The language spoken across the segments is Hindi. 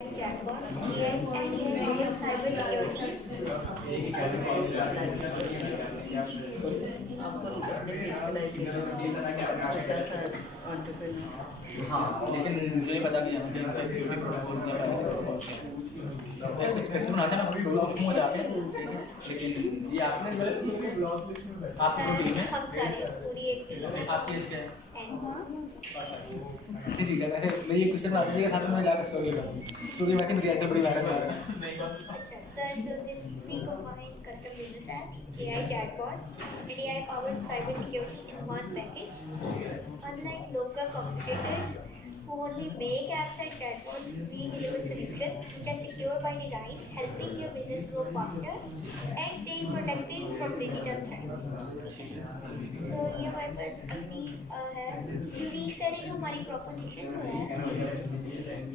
chatbot, AI, and even cybersecurity. आपको अपने पेज पे डाइटिशियन छोटा सा एंटरप्रेन्योर। हाँ, लेकिन मुझे ये पता कि यहाँ पे इनका सिक्योरिटी प्रोटोकॉल या प्राइवेसी प्रोटोकॉल क्या है। तो एक पिक्चर बनाते हैं ना, शुरू हो जाते हैं, लेकिन ये आपने आपकी टीम है, हम सारी पूरी एक टीम है। आपकी इससे है। And ठीक है, वैसे मैं ये पिक्चर बना दीजिएगा, साथ में मैं जाकर स्टोरी करूँ। स्टोरी वैसे मेरी आजकल बड़ी वायरल हो रही है। so this we combine custom business apps, AI chatbots, and AI-powered cybersecurity in one package. Unlike local competitors who only make apps and chatbots, we deliver solutions which are secure by design, helping your business grow faster and staying protected from digital threats. So ये हमारे पास अपनी है यूनिक सेलिंग हमारी प्रोपोजिशन जो है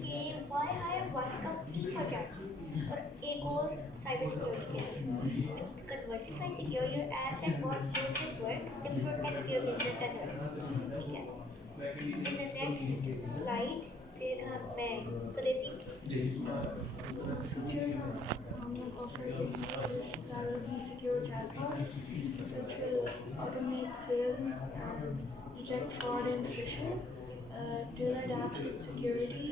कि why hire one company for chatbots और एक और cyber security है. Conversify, secure your apps and bots don't just work, they protect your business as well. ठीक है. In the next slide फिर मैं को देती हूँ. Features offer that will be secure chatbots, which will automate sales and detect fraud and phishing. Tailored apps with security,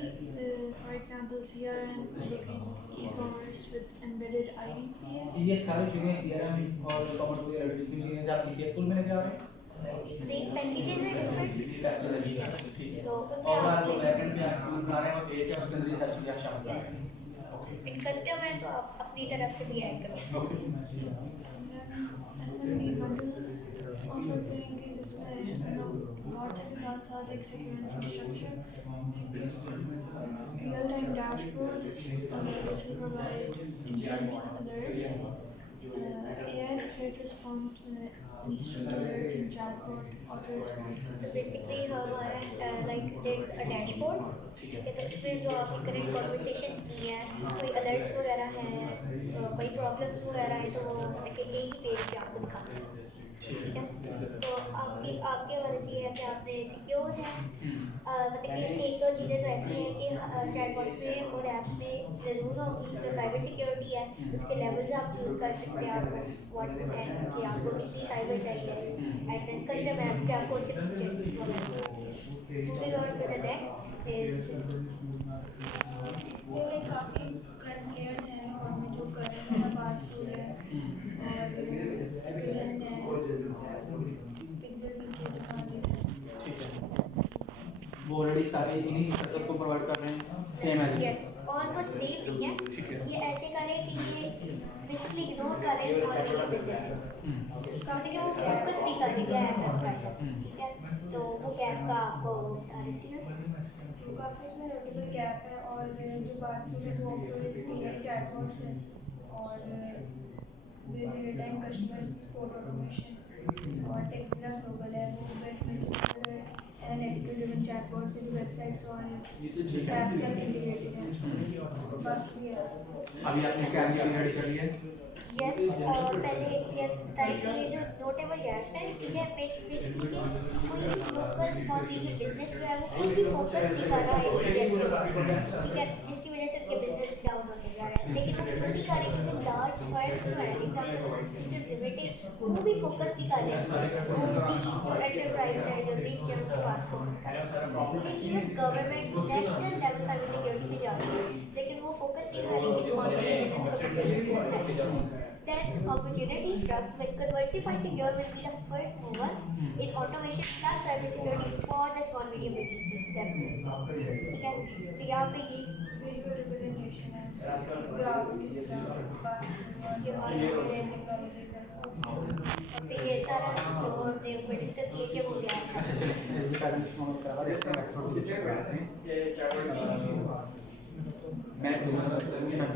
for example, CRM looking e-commerce with embedded IDPs. ये सारी चीज़ें CRM और e-commerce की रिलेटेड चीज़ें आप इसी टूल में लेके आ रहे हैं। नहीं पैकेजेस में डिफरेंट ठीक है। तो और आपको बैकएंड पे आप बना रहे हो एक है उसके अंदर ये सारी चीज़ें आप शामिल कर रहे हैं। कस्टम है तो आप अपनी तरफ से भी ऐड करो. SMB bundles offer करेंगे जिसमें bots के साथ साथ एक secure infrastructure, real-time dashboards which will provide genuine alerts, AI threat response में instant alerts and chatbot auto response. So basically हमारा like there's a dashboard. ठीक है तो इसमें जो आपने करेंट कॉन्वर्सेशंस की हैं कोई अलर्ट्स वगैरह हैं तो कोई प्रॉब्लम्स वगैरह हैं तो एक ही पेज पे आपको दिखाना है. ठीक है तो आपके वाले से है कि आपने सिक्योर है मतलब कि एक दो चीज़ें तो ऐसी हैं कि चैटबॉट्स में और ऐप्स में ज़रूर होगी जो साइबर सिक्योरिटी है उसके लेवल्स आप चूज़ कर सकते हैं आपको व्हाट एंड कि आपको कितनी साइबर चाहिए एंड देन कस्टम ऐप्स के आप कौन से features moving on to the next is इसमें काफ़ी करंट प्लेयर्स हैं और जो करंट पार्ट्स है और विलन है पिक्सल पीके दिखा रहे हैं. ठीक है। वो ऑलरेडी सारे इन्हीं स्ट्रक्चर को प्रोवाइड कर रहे हैं सेम है। यस ऑलमोस्ट सेम नहीं है. ठीक है। ये ऐसे करें कि ये बेसिकली इग्नोर कर रहे हैं स्मॉल बिजनेस को कम से कम वो फोकस नहीं करेंगे गैप पर. ठीक है तो वो गैप का आपको बता देती हूँ. तो काफ़ी इसमें नोटेबल गैप है और जो बात सूचित वो AI चैटबॉट्स है और with real time customer support automation और टेक्सला ग्लोबल है वो एनालिटिकल ड्रिवन चैटबॉट्स इन वेबसाइट्स और ऐप्स का इंटीग्रेटेड है. बाकी अभी आपने क्या ऐड कर लिया है? यस पहले ये बताइए कि ये जो नोटेबल गैप्स हैं ये बेसिकली कोई भी लोकल स्मॉल मीडियम बिजनेस जो है वो कोई भी फोकस नहीं कर रहा है ठीक है जिसकी वजह से उनके बिजनेस डाउन होते जा रहे हैं. लेकिन वो नहीं कर रहे क्योंकि लार्ज फर्म जो है एग्जाम्पल सिस्टम लिमिटेड वो भी फोकस नहीं कर रहे जो एंटरप्राइज है जो रिच है उनके पास फोकस कर रहे हैं. Even government national level cyber security पे जा रही है लेकिन वो फोकस नहीं कर रही कि स्मॉल मीडियम बिजनेस को. Then opportunity struck when Conversify Secure will be the first mover in automation plus cybersecurity for the small medium businesses themselves. ठीक है तो यहाँ पे ये विजुअल रिप्रेजेंटेशन है ग्राफिक्स ये पे ये सारा जो हमने ऊपर डिस्कस किया क्या हो गया. अच्छा चलिए ये प्रेजेंटेशन हम करा रहे हैं. मैं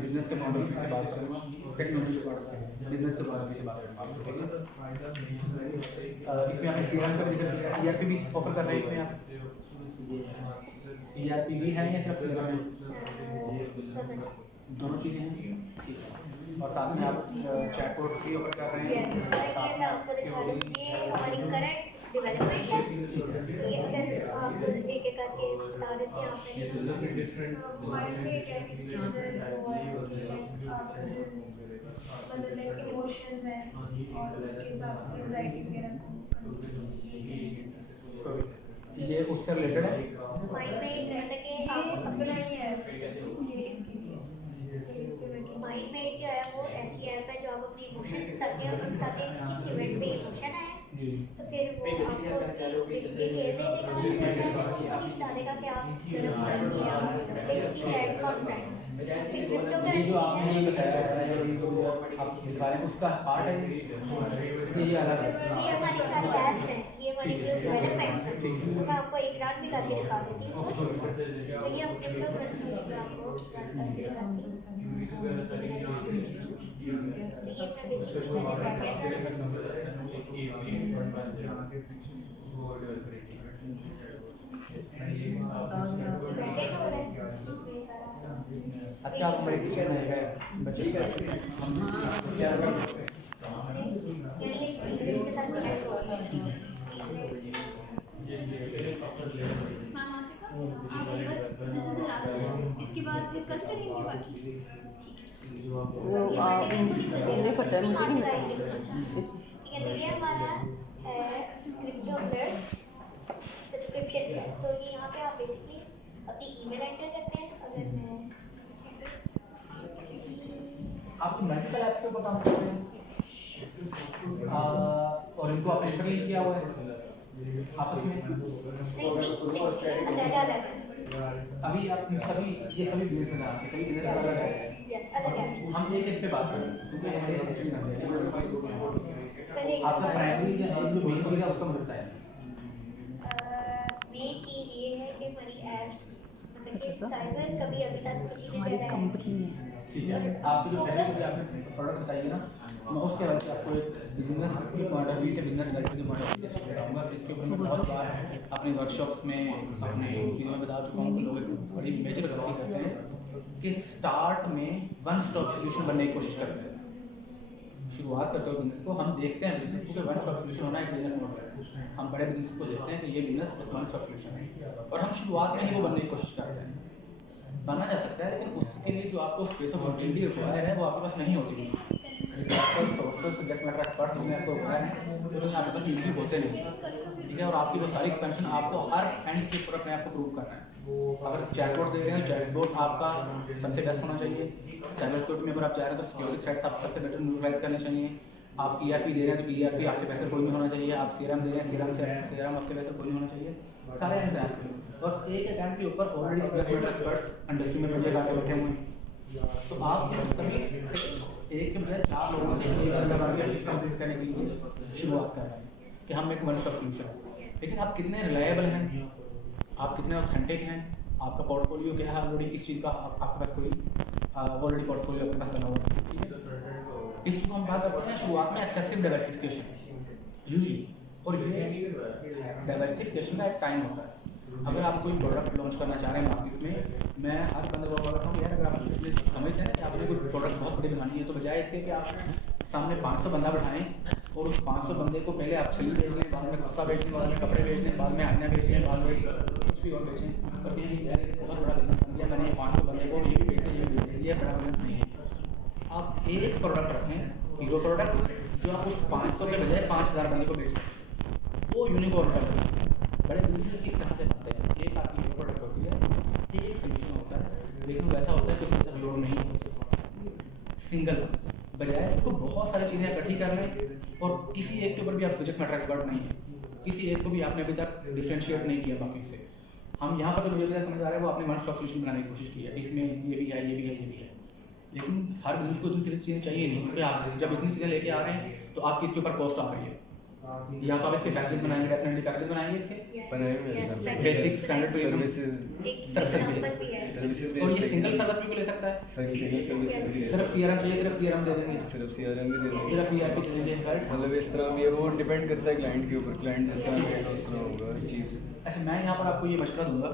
बिजनेस के मॉडल से बात करूँगा, टेक्नोलॉजी के बारे में बिजनेस के बारे में बात करूँगा. इसमें आपने CRM का भी जिक्र किया, ERP भी ऑफर कर रहे हैं इसमें आप. ERP भी है या सिर्फ CRM है? दोनों चीज़ें हैं और साथ में आप चैटबॉट भी ऑफर कर रहे हैं. ये मैं आपको दिखा दूँ ये हमारी करंट डेवलपमेंट है। ये अगर आप एक एक करके बता देते हैं आपने। माइंडमेट है इसके अंदर वो है कि लाइक आपका जो मतलब लाइक इमोशंस हैं और उसके हिसाब से एंजाइटी वगैरह को तो ये उससे रिलेटेड है। माइंडमेट रहता है कि ये आप अपना ही है ये इसके लिए ये इस पे लगी माइंडमेट जो है वो ऐसी ऐप है जो आप अपने इमोशंस बताते हैं और बताते हैं कि किसी इवेंट पे इमोशन आया जी तो फिर वो आपको उसकी डिटेल दे देगा और बता देगा कि आप गलत किया बेसिकली चैट फॉर फ्रेंड उसकी ये जो आपने क्रिप्टोकरेंसी बताया है ये जो आप दिखा रहे हैं उसका पार्ट है ये अलग है। ये हमारी सारी ऐप्स हैं ये हमारी जो डेवलपमेंट्स हैं तो मैं आपको एक रात में करके दिखा देती हूँ तो ये हम क्रिप्टोकरेंसी जो आपको रन करके दिखाती हूँ तो ये मैं बेसिकली बैकेट हो रहा है जिसमें सारा अच्छा आप हमारे टीचर रहेगा बच्चे हम क्या यानी ये स्क्रीन के साथ कनेक्ट हो रहा है मैम आप बस this is the last session इसके बाद फिर कल करेंगे बाकी मुझे पता है मुझे नहीं पता ठीक है तो ये हमारा क्रिप्टो प्लस सब्सक्रिप्शन है तो ये यहाँ पे आप बेसिकली अपनी ईमेल एंटर करते हैं अगर मैं आप मल्टीपल ऐप्स के ऊपर काम कर रहे हैं और इनको आपने इंटरलिंक किया हुआ है आपस में अलग अलग अभी आप सभी ये सभी बिजनेस हैं आपके सभी बिजनेस अलग अलग है यस अलग है हम एक एक पे बात करें क्योंकि हमारे सेक्शन में पहले आपका प्राइमरी जो मेन चीज़ है उसका मुझे बताएं। मेन चीज़ ये है कि हमारी ऐप्स मतलब कि साइबर कभी अभी तक किसी ने हमारी ज़्यादा कंपनी है ठीक है आपको जो पहले जो आपने प्रोडक्ट बताइए ना मैं उसके बाद से आपको एक बिजनेस की पॉइंट ऑफ व्यू से बिजनेस डायरेक्टर की पॉइंट ऑफ व्यू से बताऊंगा इसके ऊपर मैं बहुत बार अपने वर्कशॉप्स में अपने चीज़ों में बता चुका हूँ कि लोग एक बड़ी मेजर गलती करते हैं कि स्टार्ट में वन स्टॉप सोल्यूशन बनने की कोशिश करते हैं। शुरुआत करते हो बिजनेस को हम देखते हैं बिजनेस क्योंकि वन स्टॉप सोल्यूशन होना एक बिजनेस मॉडल है। हम बड़े बिजनेस को देखते हैं कि ये बिजनेस वन स्टॉप सोल्यूशन है और हम शुरुआत में ही वो बनने की कोशिश करते हैं। बना जा सकता है लेकिन उसके लिए जो आपको स्पेस ऑफ अपॉर्चुनिटी रिक्वायर है वो आपके पास नहीं होती। सोर्सेस सब्जेक्ट मैटर एक्सपर्ट्स जिन्हें आपको बताया है तो आपके पास यूजली होते नहीं, ठीक है। और आपकी वो सारी एक्सपेंशन आपको हर एंड के ऊपर अपने आप को प्रूव करना है। अगर चैटबॉट दे रहे हैं चैटबॉट आपका सबसे बेस्ट होना चाहिए। साइबर सिक्योरिटी में अगर आप चाह रहे हैं तो सिक्योरिटी थ्रेट्स आप सबसे बेटर न्यूट्रलाइज करने चाहिए। आप ERP दे रहे हैं तो ERP आपसे बेहतर कोई नहीं होना चाहिए। आप CRM दे रहे हैं CRM आपसे बेहतर कोई नहीं होना चाहिए। सारे एंड हैं और एक एंड के ऊपर already subject matter experts industry में पंजे काटे बैठे हुए हैं। तो आप इस सभी एक के बजाय 4 लोगों से ये कंप्लीट करने के लिए शुरुआत कर रहे हैं कि हम एक वन स्टॉप सोल्यूशन है। लेकिन आप कितने रिलायबल हैं, आप कितने ऑथेंटिक हैं, आपका पोर्टफोलियो क्या है, ऑलरेडी इस चीज़ का आपके पास कोई ऑलरेडी पोर्टफोलियो आपके पास बना हुआ है, ठीक है। इस चीज़ को हम बात करते हैं शुरुआत में एक्सेसिव डाइवर्सिफिकेशन यूजली, और ये डाइवर्सिफिकेशन का एक टाइम होता है। अगर आप कोई प्रोडक्ट लॉन्च करना चाह रहे हैं मार्केट में, मैं हर बंदे को बोलता हूँ यार अगर आप समझते हैं कि आपने कोई प्रोडक्ट बहुत बड़ी बनानी है तो बजाय इसके कि आप सामने 500 बंदा बैठाएं और उस 500 बंदे को पहले आप छली बेच लें, बाद में कुत्ता बेच लें, बाद में कपड़े बेच लें, बाद में आईना बेच लें, बाद में कुछ भी और बेचें और ये बहुत बड़ा बिजनेस बन गया, मैंने 500 बंदे को ये भी बेच दिया, ये भी बेच दिया, बड़ा बिजनेस नहीं है। आप एक प्रोडक्ट रखें, हीरो प्रोडक्ट जो आप उस 500 के बजाय 5000 बंदे को बेच सकते, वो यूनिकॉर्न है। बड़े बिजनेस किस तरह से बनते हैं, एक आपकी एक प्रोडक्ट होती है, एक सोल्यूशन होता है, लेकिन वैसा होता है कि उसके योग नहीं सिंगल, बजाय उसको बहुत सारी चीज़ें इकट्ठी कर लें और किसी एक के ऊपर भी आप सब्जेक्ट मैटर एक्सपर्ट नहीं है, किसी एक को भी आपने अभी तक डिफ्रेंशिएट नहीं किया बाकी से। हम यहाँ पर तो मुझे समझ आ रहा है वो आपने वन स्टॉप सोल्यूशन बनाने की कोशिश की है, इसमें ये भी है, ये भी है, ये भी है, लेकिन हर बिजनेस को इतनी चीज़ें चाहिए नहीं, क्योंकि आप जब इतनी चीज़ें लेके आ रहे हैं तो आपकी इसके ऊपर कॉस्ट आ रही है। या तो आप इसके पैकेज बनाएंगे, डेफिनेटली पैकेज बनाएंगे इसके बेसिक स्टैंडर्ड सर्विसेज और ये सिंगल सर्विस भी ले सकता है, सिर्फ CRM चाहिए सिर्फ CRM दे देंगे, सिर्फ CRM भी दे देंगे, सिर्फ ERP दे देंगे, राइट। मतलब इस तरह भी है, वो डिपेंड करता है क्लाइंट के ऊपर, क्लाइंट जिस तरह का उस तरह होगा चीज़। अच्छा मैं यहाँ पर आपको ये मशवरा दूंगा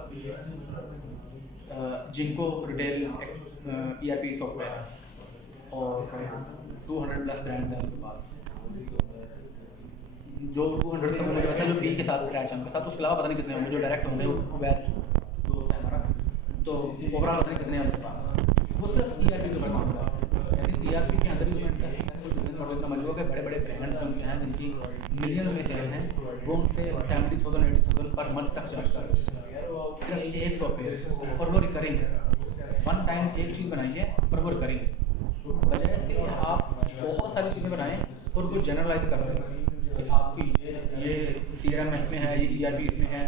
जिनको रिटेल ERP सॉफ्टवेयर है और 200+ ब्रांड्स हैं उनके पास, जो 200 तक मुझे पता है जो पी के साथ अटैच है उनके साथ, उसके अलावा पता नहीं कितने होंगे जो डायरेक्ट होंगे, वो बैच दोस्त है हमारा, तो ओवरऑल पता नहीं कितने हैं उनके पास। वो सिर्फ टीआरपी के ऊपर काम कर रहा है, यानी टीआरपी के अंदर ही उनका सक्सेसफुल बिजनेस मॉडल का मतलब है। बड़े बड़े ब्रांड्स जो उनके हैं जिनकी मिलियन में सेल हैं, वो उनसे 70,000 80,000 पर मंथ तक चार्ज कर रहे हैं सिर्फ एक सॉफ्टवेयर, और वो रिकरिंग है। वन टाइम एक चीज़ बनाई है पर वो रिकरिंग, वजह से आप बहुत सारी चीज़ें बनाएं और उनको जनरलाइज कर दें कि आपकी ये CRM इसमें है, ये ERP इसमें है,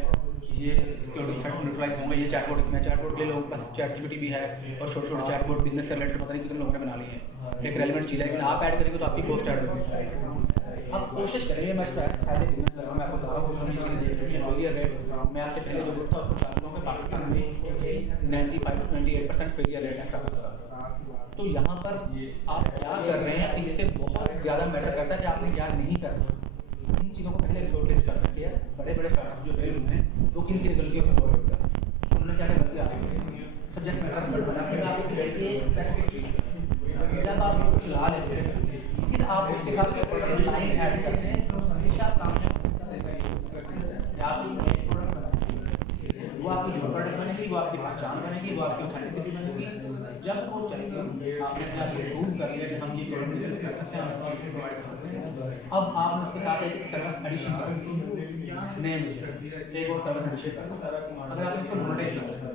ये सिक्योरिटी थ्रेट न्यूट्रलाइज होंगे, ये चैटबॉट इसमें, चैटबॉट के लिए लोगों के पास ChatGPT भी है, और छोटे छोटे चैटबॉट बिजनेस से रिलेटेड पता नहीं कितने लोगों ने बना लिए हैं। एक रेलिवेंट चीज़ है, लेकिन आप ऐड करेंगे तो आपकी पोस्ट ऐड होगी। आप कोशिश करेंगे, मैं पहले बिजनेस लगा, मैं आपको बता रहा हूँ ये चीज़ें देख चुकी हैं। फेलियर रेट मैं आपसे पहले जो ग्रुप था उसको बता चुका हूँ कि पाकिस्तान में 95-98% फेलियर रेट है स्टार्टअप का। तो यहाँ पर आप क्या कर रहे हैं इससे बहुत ज़्यादा मैटर करता है कि आपने क्या नहीं करना। इन चीज़ों को पहले शोकेस करना कि यार बड़े बड़े स्टार्टअप जो फेल हुए हैं वो किन किन गलतियों से फेल होते हैं, उनमें क्या क्या गलतियाँ आ रही हैं। सब्जेक्ट मैटर बना फिर आप जब आप उसको चला लेते हैं, फिर आप उसके साथ लाइन ऐड करते हैं, तो हमेशा वो आपकी जो प्रोडक्ट बनेगी, वो आपकी पहचान बनेगी, वो आपकी ऑथेंटिसिटी बनेगी। जब वो चलेगी, आपने अपने आप को प्रूव कर लिया कि हम ये प्रोडक्ट कर सकते हैं, हम प्रोवाइड कर सकते हैं। अब आप उसके साथ एक सर्विस एडिशन करें, नए एक और सर्विस एडिशन करें। अगर आप इसको मोनेटाइज करते हैं,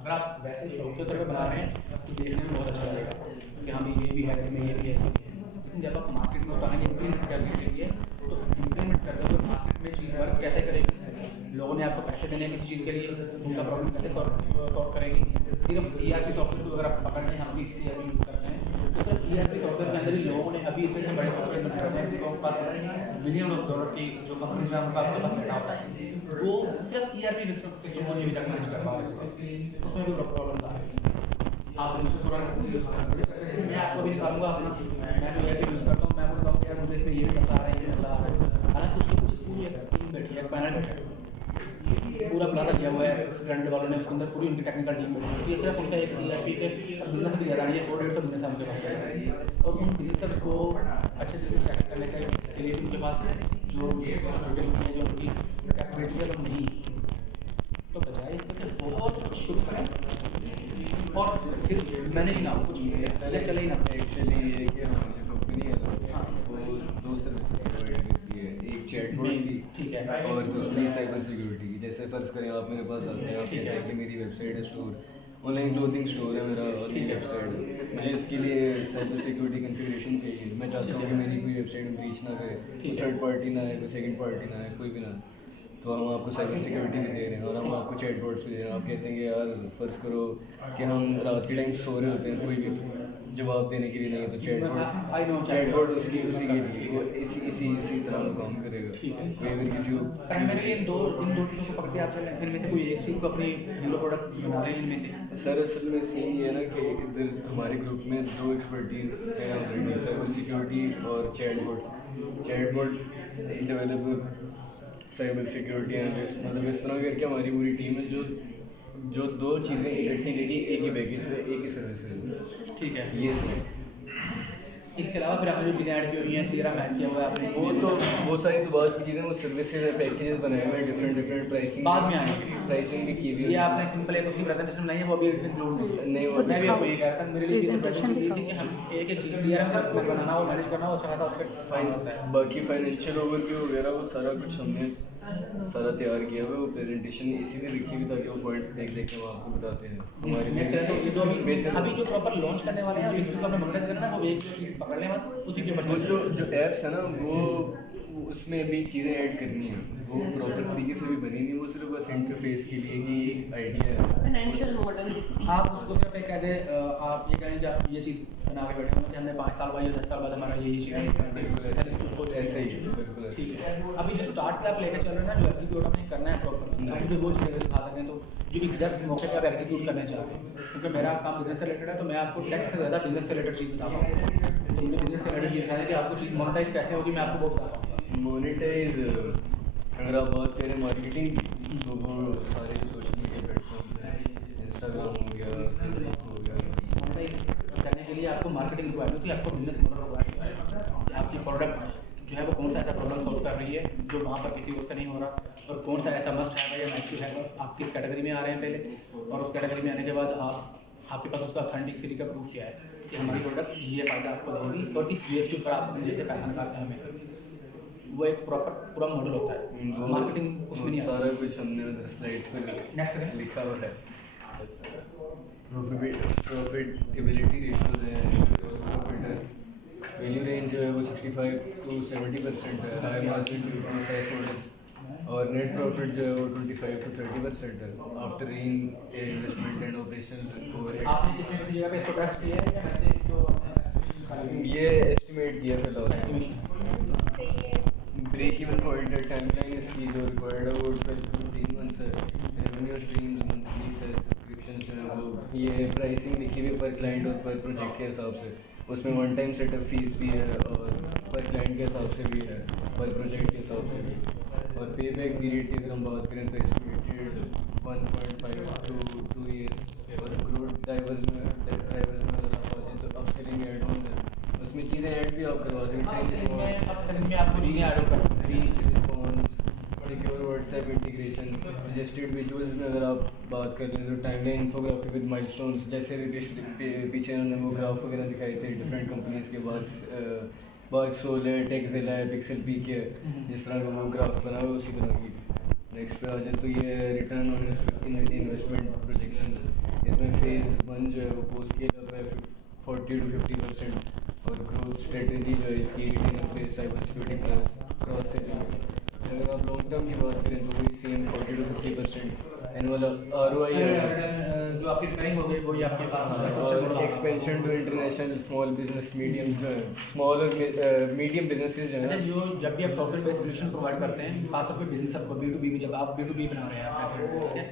अगर आप वैसे शौक के तौर पर बना रहे हैं तो देखने में बहुत अच्छा लगेगा कि हाँ ये भी है, इसमें ये भी है। लेकिन जब आप मार्केट में उतारेंगे इम्प्लीमेंट करने के लिए, तो इम्प्लीमेंट करते हुए मार्केट में चीज़ वर्क कैसे करेगी, लोगों ने आपको पैसे देने किसी चीज़ के लिए, उनका प्रॉब्लम कैसे सॉल्व करेगी। सिर्फ ERP सॉफ्टवेयर को अगर आप पकड़ने हम भी ERP यूज़ करते हैं, तो सिर्फ ERP सॉफ्टवेयर के अंदर ही लोगों ने अभी इतने बड़े सॉफ्टवेयर बना रहे हैं जिनके पास मिलियन ऑफ डॉलर की जो कंपनीज में उनका आपके पास पैसा होता है, वो सिर्फ ERP सिस्टम को भी तक मैनेज कर पा रहे हैं, उसमें भी प्रॉब्लम आ रही है। आप दूसरे थोड़ा मैं आपको भी निकालूंगा अपना, मैं जो ERP यूज़ करता हूँ मैं आपको बताऊँ कि यार मुझे इसमें ये भी मसला आ रहा है, ये मसला आ रहा है। हालांकि उसकी कुछ पूरी एक टीम बैठी है, पैनल बैठा है, पूरा प्लान दिया हुआ है स्टूडेंट वालों ने, उसके अंदर पूरी उनकी टेक्निकल टीम बैठी है। सिर्फ उनका एक ERP के बिजनेस भी ज़्यादा नहीं है, 100-150 बिजनेस है उनके पास, और उन बिजनेस को अच्छे से चेक करने के लिए उनके पास जो उनकी कैपेबिलिटी है वो नहीं, तो बजाय इसके बहुत शुरू करें और फिर मैनेज ना हो, कुछ चले ही ना। एक्चुअली ये कि हमारी कंपनी है ना, वो दो सर्विसेज प्रोवाइड करती है, एक चैटबॉट्स की, ठीक है, और दूसरी साइबर सिक्योरिटी की। जैसे फ़र्ज़ करें आप मेरे पास आते हैं, आप कहते हैं कि मेरी वेबसाइट है, स्टोर ऑनलाइन क्लोथिंग स्टोर है मेरा, और ये वेबसाइट, मुझे इसके लिए साइबर सिक्योरिटी कॉन्फ़िगरेशन चाहिए। मैं चाहता हूँ कि मेरी कोई वेबसाइट ब्रीच ना करे, थर्ड पार्टी ना है, कोई सेकंड पार्टी ना है, कोई भी ना, तो हम आपको साइबर सिक्योरिटी भी दे रहे हैं और हम आपको चैटबॉट्स भी दे रहे हैं। आप कहते हैं कि यार फ़र्ज़ करो कि हम रात के टाइम सो रहे होते हैं, कोई भी जवाब देने के लिए नहीं, तो चैटबॉट उसी के लिए वो इसी तरह का काम करेगा। कोई अगर किसी को प्राइमरी इन दो चीज़ों को पकड़ के आप चलें, इनमें से कोई एक चीज़ को अपनी हीरो प्रोडक्ट बना लें इनमें से। सर असल में सीन ये है ना कि इधर हमारे ग्रुप में दो एक्सपर्टीज़ हैं ऑलरेडी, साइबर सिक्योरिटी और chatbot developer, cyber security analyst, मतलब इस तरह करके हमारी पूरी टीम है जो दो चीज़ें इकट्ठी लेके एक ही पैकेज में एक ही सर्विस है। ठीक है, ये सही। इसके अलावा फिर आपने जो चीज़ें ऐड की हुई हैं, CRM ऐड किया हुआ है आपने, वो सारी तो बात की चीज़ें, वो सर्विसेज है, पैकेजेस बनाए हुए हैं, डिफरेंट प्राइसिंग बाद में आएंगे। प्राइसिंग भी की हुई ये आपने सिंपल एक उसकी प्रेजेंटेशन बनाई है, वो अभी इंक्लूड नहीं है। मैं भी आपको ये कहता हूँ, मेरे लिए प्रेजेंटेशन दी थी कि हम एक CRM बनाना हो, मैनेज करना हो, अच्छा खासा उसका फाइन होता है। बाकी फाइनेंशियल ओवरव्यू वगैरह वो सारा कुछ हमने सारा तैयार किया हुआ है। वो प्रेजेंटेशन इसीलिए रखी हुई ताकि वो पॉइंट्स देख के वो आपको बताते हैं हमारे लिए। तो ये तो अभी जो प्रॉपर लॉन्च करने वाले हैं, जिस चीज़ को हमने मोनेटाइज करना है, वो एक चीज़ पकड़ लें बस, उसी के ऊपर जो ऐप्स है ना, वो उसमें भी चीज़ें ऐड करनी है, वो प्रॉपर तरीके से भी बनी नहीं, वो सिर्फ बस इंटरफेस के लिए कि एक आइडिया है। फाइनेंशियल मॉडल आप उसको सिर्फ एक कह दे, आप ये कहें कि आप ये चीज़ बना के बैठे होंगे कि हमने 5 साल बाद या 10 साल बाद हमारा ये चीज़ ऐसे ही बिल्कुल ऐसे। ठीक है। अभी जो स्टार्ट पे आप लेकर चल रहे हैं ना, जो एग्जीक्यूट आपने करना है प्रॉपर, आप मुझे वो चीज़ें दिखा सकें तो जो एग्जैक्ट मौके पे आप एग्जीक्यूट करना चाहते हैं, क्योंकि मेरा काम बिजनेस से रिलेटेड है, तो मैं आपको टेक से ज़्यादा बिजनेस से रिलेटेड चीज़ बताता हूँ। तो मुझे बिजनेस से रिलेटेड ये है कि आपको चीज़ मोनेटाइज कैसे होगी, मैं आपको वो बताता हूँ। मोनेटाइज अगर आप बात करें मार्केटिंग, तो वो सारे जो सोशल मीडिया प्लेटफॉर्म हैं, इंस्टाग्राम हो गया, फेसबुक हो गया, मोनेटाइज करने के लिए आपको मार्केटिंग रिक्वायर्ड होती है, आपको बिजनेस मॉडल रिक्वायर्ड होता है। आपकी प्रोडक्ट जो है वो कौन सा ऐसा प्रॉब्लम सॉल्व कर रही है जो वहाँ पर किसी और से नहीं हो रहा, और कौन सा ऐसा मस्ट है या नाइस टू है आप किस कैटेगरी में आ रहे हैं पहले, और उस कैटेगरी में आने के बाद आपके पास उसका ऑथेंटिसिटी का प्रूफ क्या है कि हमारी प्रोडक्ट ये फ़ायदा आपको देगी, और इस बेस के ऊपर आप जैसे पैसा निकालते हैं हमें, वो एक प्रॉपर पूरा मॉडल होता है। मार्केटिंग उसमें नहीं आता। सारा कुछ हमने उधर स्लाइड्स पे नेक्स्ट लिखा हुआ है। प्रॉफिटेबिलिटी रेशियोज है, ग्रॉस प्रॉफिट है, वैल्यू रेंज जो है वो 65 to 70% है, high margin due to size models, और नेट प्रॉफिट जो है वो 25 to 30% है after investment and operational overhead. आपने किसी जगह पे इसको टेस्ट किया है या वैसे इसको अपने ये एस्टिमेट किया फिलहाल। एस्टिमेशन फिर ये ब्रेक इवन पॉइंट है, टाइमलाइन इसकी जो रिक्वायर्ड है वो 12 to 15 मंथ्स है, रेवेन्यू स्ट्रीम्स मंथली से सब्सक्रिप्शन जो है वो ये प्राइसिंग लिखी हुई पर क्लाइंट और पर प्रोजेक्ट के हिसाब से, उसमें वन टाइम सेटअप फीस भी है और पर क्लाइंट के हिसाब से भी है, पर प्रोजेक्ट के हिसाब से भी, और पे बैक पीरियड की अगर हम बात करें तो एस्टिमेटेड 1.5 to 2 years, और ग्रोथ ड्राइवर्स में अगर आप बात तो अपसेलिंग एड ऑन है, उसमें चीज़ें ऐड भी आप करवा सकते हैं, में आपको चीज़ें ऐड कर सकते हैं। Reach response, secure WhatsApp integration, suggested visuals में अगर आप बात कर लें तो टाइमलाइन इन्फोग्राफी विद माइलस्टोन्स, जैसे भी पीछे उन्होंने वो ग्राफ वगैरह दिखाए थे डिफरेंट कंपनीज के बार्क सोल है, टेक्सजिला है, पिक्सल पीक है, जिस तरह का वो ग्राफ बना हुआ है उसी तरह की। नेक्स्ट पे आ जाए तो ये रिटर्न ऑन इन्वेस्टमेंट प्रोजेक्शंस, इसमें फेज़ 1 जो है वो पोस्ट स्केल अप है 40 to 50%, और ग्रोथ स्ट्रेटजी जो है इसकी रिटेनर पे cyber security plus cross selling है। अगर आप लॉन्ग टर्म की बात करें तो वही सेम 40 to 50% एनुअल ROI है, जो आपकी ट्रेनिंग हो गई वो ये आपके पास और expansion to international small business medium जो है स्मॉल और मीडियम बिजनेसेस जो अच्छा, है। जो जब भी आप सॉफ्टवेयर बेस्ड सोल्यूशन प्रोवाइड करते हैं खासतौर पे बिजनेस आपको B2B में, जब आप B2B बना रहे हैं अपने ठीक है,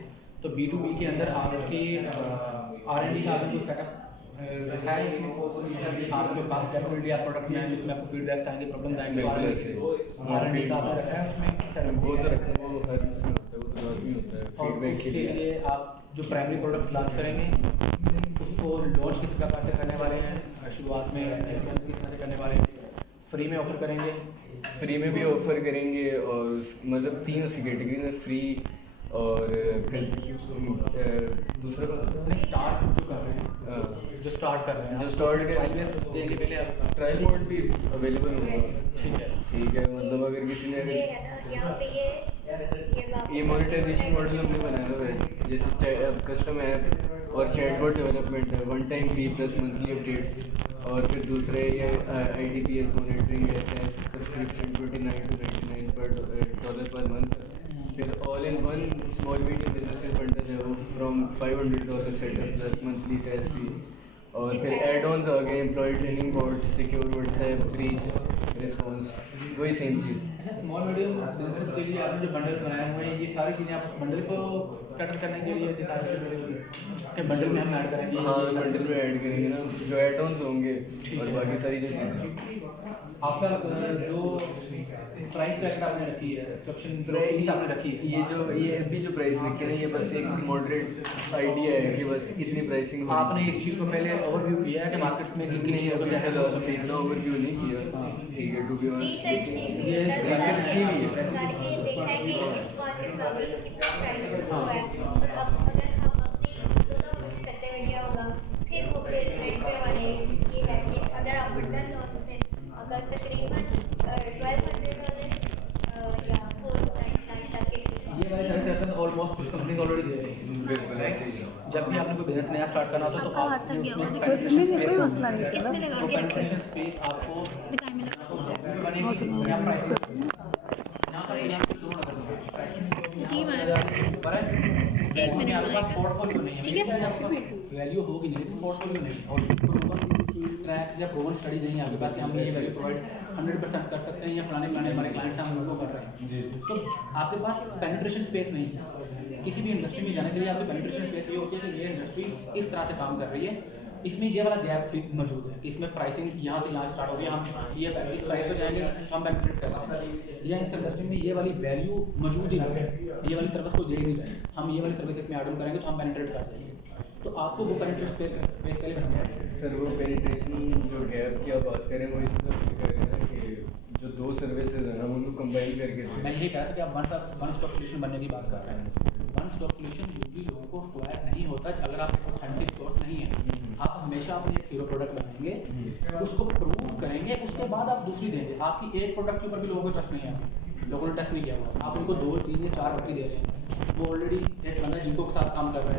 तो B2B के अंदर आपकी R&D का आपको सेटअप है, आपके पास डेफिनेटली आप प्रोडक्ट में जिसमें आपको फीडबैक्स आएंगे, प्रॉब्लम्स आएंगे, बिल्कुल ऐसे R&D का आपने रखा है उसमें वो तो रखना वो हर उसमें होता है, वो तो लाजमी होता है और फीडबैक उसके के लिए। लिए आप जो प्राइमरी प्रोडक्ट लॉन्च करेंगे उसको लॉन्च किस प्रकार से करने वाले हैं, शुरुआत में किस तरह से करने वाले हैं, फ्री में ऑफर करेंगे, फ्री में भी ऑफर करेंगे, और मतलब 3 उसी कैटेगरी में फ्री, और फिर दूसरा कौन सा नहीं स्टार्ट जो कर रहे हैं, जो स्टार्ट कर रहे हैं, जो स्टार्ट ट्रायल बेस देने के लिए आप ट्रायल मोड भी अवेलेबल होगा। ठीक है। ठीक है, मतलब अगर किसी ने ये है ना यहाँ पे ये मोनेटाइजेशन मॉडल हमने बनाया हुआ है, जैसे कस्टम ऐप और चैटबॉट डेवलपमेंट है, 1 time fee plus monthly updates, और फिर दूसरे ये IDPS monitoring SS subscription $29 to $99 per month, फिर all in one small medium businesses bundle है वो from $500 setup plus monthly SaaS fee, और फिर एड ऑन्स आ गए employ training boards, secure WhatsApp, reach response, वही सेम चीज़। अच्छा, स्मॉल मीडियम बिजनेस के लिए आपने जो बंडल बनाए हुए हैं ये सारी चीज़ें आप बंडल को कैटर करने के लिए सारी चीज़ें बंडल में हम ऐड करेंगे। हाँ, बंडल में ऐड करेंगे ना, जो एड ऑन्स होंगे और बाकी सारी जो चीज़ें। आपका जो प्राइस ब्रैकेट आपने रखी है, सब्सक्रिप्शन प्राइस आपने रखी है, ये अभी जो प्राइस रखी है ना, ये बस एक मॉडरेट आइडिया है कि बस इतनी प्राइसिंग आपने इस चीज़ को पहले ओवरव्यू किया है कि मार्केट में किन किन चीज़ों को क्या है, इतना ओवरव्यू नहीं किया। ठीक है, टू बी रिसर्च की हुई ये है, research की हुई है। करके देखा है कि इस मार्केट में अभी कितना प्राइस हुआ है, और अब अगर हम अपनी दोनों मिक्स करते हुए क्या होगा, फिर वो फिर रेट पे वाले ये है कि अगर आप बंडल लो तो फिर अगर तकरीबन 1200 या 499 तक के ये वाले सारे सेक्शन ऑलमोस्ट कुछ कंपनीज ऑलरेडी दे रही हैं। बिल्कुल ऐसे ही। जब भी आपने कोई बिजनेस नया स्टार्ट करना होता है तो आप कोई मसला नहीं है, इसमें लगा के पेनिट्रेशन स्पेस आपको दिखाई में लगा बनेगी यहाँ प्राइस यहाँ पर एक दो नंबर प्राइसिंग जी मैम, पर है एक मिनट आपके पास बताइए। पोर्टफोलियो नहीं है, ठीक है। आपके पास वैल्यू होगी नहीं लेकिन पोर्टफोलियो नहीं, और प्रूवन ट्रैक या प्रूवन स्टडी नहीं है आपके पास कि हम ये वैल्यू प्रोवाइड 100% कर सकते हैं या फलाने हमारे क्लाइंट्स हम उनको कर रहे हैं जी। तो आपके पास पेनिट्रेशन स्पेस नहीं है। किसी भी इंडस्ट्री में जाने के लिए आपकी पेनिट्रेशन स्पेस ये होती है कि ये इंडस्ट्री इस तरह से काम कर रही है, इसमें ये वाला गैप मौजूद है, इसमें प्राइसिंग यहाँ से यहाँ स्टार्ट हो रही है, हम ये इस प्राइस पर जाएंगे हम पेनिट्रेट कर सकते हैं, या इस इंडस्ट्री में ये वाली वैल्यू मौजूद ही नहीं है, ये वाली सर्विस को दे नहीं रहे, हम ये वाली सर्विस इसमें ऐड ऑन करेंगे तो हम पेनिट्रेट कर सकेंगे। तो आपको वो पेनिट्रेट स्पेस पहले बनाना है। सर वो पेनिट्रेशन जो गैप की आप बात करें वो इस तरह करें ना कि जो 2 सर्विसेज है ना उनको कंबाइन करके दें। मैं यही कह रहा था कि आप वन स्टॉप सोल्यूशन बनने की बात कर रहे हैं। वन स्टॉप सोल्यूशन यूजली लोगों को एक्वायर नहीं होता अगर आप एक ऑथेंटिक सोर्स नहीं है। आप हमेशा अपनी एक हीरो प्रोडक्ट बनाएंगे, उसको प्रूव करेंगे, उसके बाद आप दूसरी देंगे। आपकी एक प्रोडक्ट के ऊपर भी लोगों को ट्रस्ट नहीं है, लोगों ने टेस्ट नहीं किया हुआ, आप उनको 2, 3 या 4 बत्ती दे रहे हैं। वो ऑलरेडी एक बंदा जिनको के साथ काम कर रहा है,